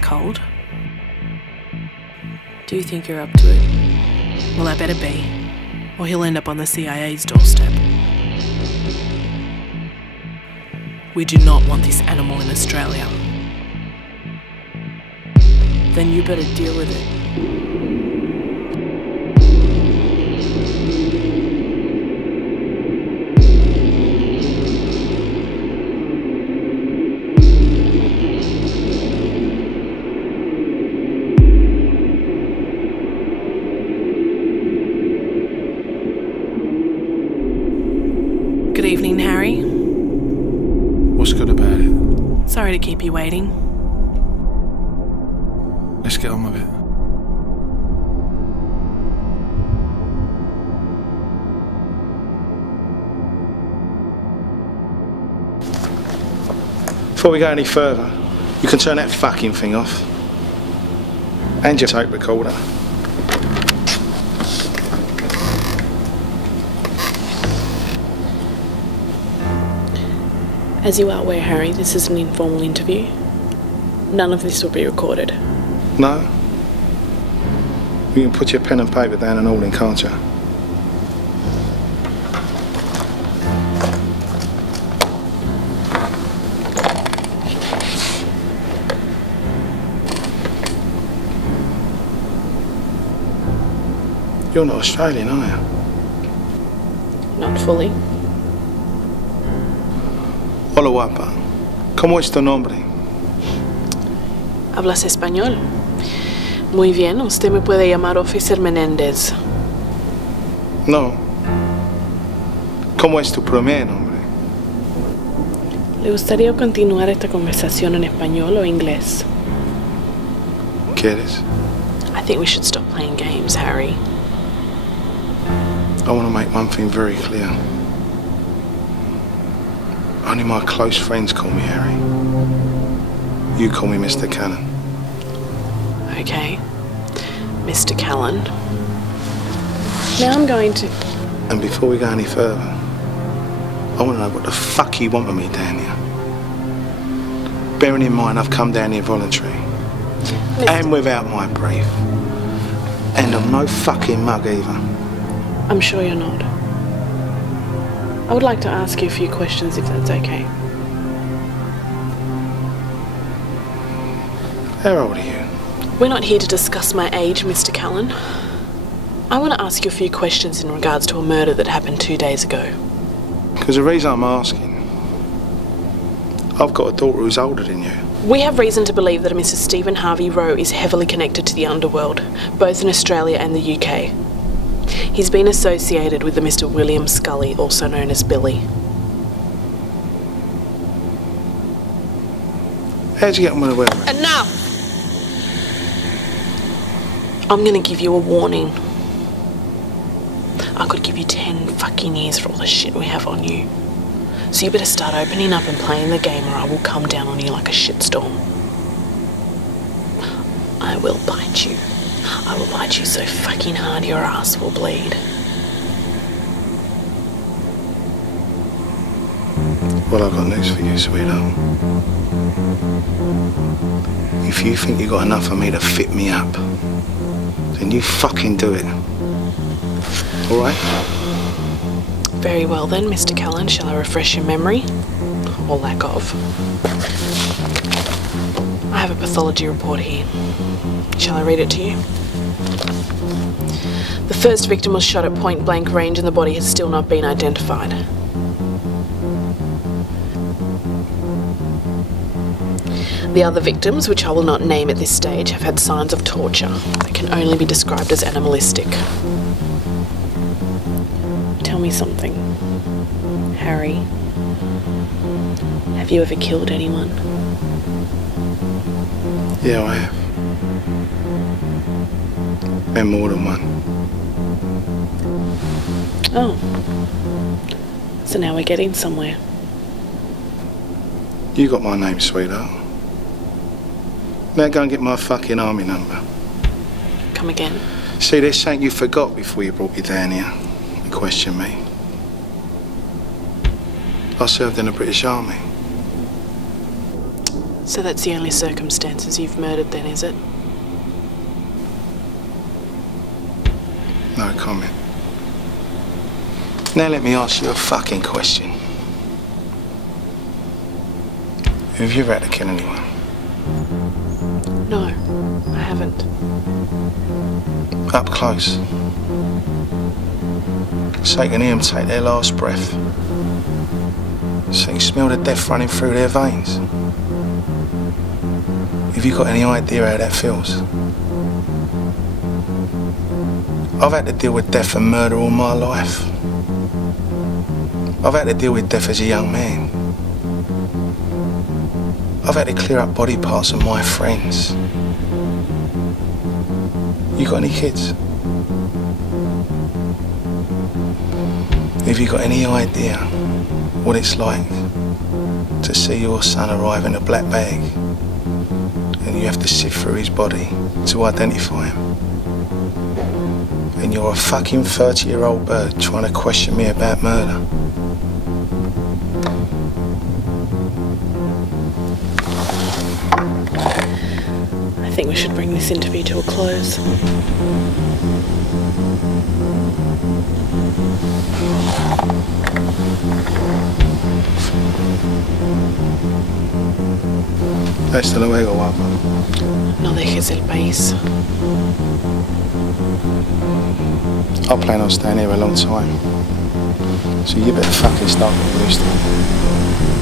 ice cold. Do you think you're up to it? Well, I better be, or he'll end up on the CIA's doorstep. We do not want this animal in Australia. Then you better deal with it. Good evening, Harry. What's good about it? Sorry to keep you waiting. Let's get on with it. Before we go any further, you can turn that fucking thing off. And your tape recorder. As you are aware, Harry, this is an informal interview. None of this will be recorded. No? You can put your pen and paper down and all in, can't you? You're not Australian, are you? Not fully. Hola guapa, ¿cómo es tu nombre? ¿Hablas español? Muy bien, usted me puede llamar Officer Menendez. No. ¿Cómo es tu primer nombre? ¿Le gustaría continuar esta conversación en español o inglés? ¿Quieres? I think we should stop playing games, Harry. I want to make one thing very clear. Only my close friends call me Harry. You call me Mr. Cannon. Okay. Mr. Callan. Now I'm going to... And before we go any further, I want to know what the fuck you want with me down here. Bearing in mind I've come down here voluntary. And without my brief. And I'm no fucking mug either. I'm sure you're not. I would like to ask you a few questions if that's okay. How old are you? We're not here to discuss my age, Mr. Callan. I want to ask you a few questions in regards to a murder that happened 2 days ago. Because the reason I'm asking, I've got a daughter who's older than you. We have reason to believe that a Mrs. Stephen Harvey Rowe is heavily connected to the underworld, both in Australia and the UK. He's been associated with the Mr. William Scully, also known as Billy. How'd you get on with the weather? Enough! I'm gonna give you a warning. I could give you 10 fucking years for all the shit we have on you. So you better start opening up and playing the game or I will come down on you like a shitstorm. I will bite you. I will bite you so fucking hard your ass will bleed. Well, I've got news for you, sweetheart. If you think you got enough of me to fit me up, then you fucking do it. All right? Very well then, Mr. Callan. Shall I refresh your memory? Or lack of? I have a pathology report here. Shall I read it to you? The first victim was shot at point blank range and the body has still not been identified. The other victims, which I will not name at this stage, have had signs of torture that can only be described as animalistic. Tell me something, Harry. Have you ever killed anyone? Yeah, I have. And more than one. Oh. So now we're getting somewhere. You got my name, sweetheart. Now go and get my fucking army number. Come again? See, there's something you forgot before you brought me down here and questioned me. I served in the British Army. So that's the only circumstances you've murdered then, is it? No comment. Now let me ask you a fucking question. Have you ever had to kill anyone? No, I haven't. Up close. So you can hear them take their last breath. So you smell the death running through their veins. Have you got any idea how that feels? I've had to deal with death and murder all my life. I've had to deal with death as a young man. I've had to clear up body parts of my friends. You got any kids? Have you got any idea what it's like to see your son arrive in a black bag and you have to sift through his body to identify him? And you're a fucking 30-year-old bird trying to question me about murder. I think we should bring this interview to a close. Hasta luego, guapa. No dejes el país. I plan on staying here a long time. So you better fucking start getting used to it.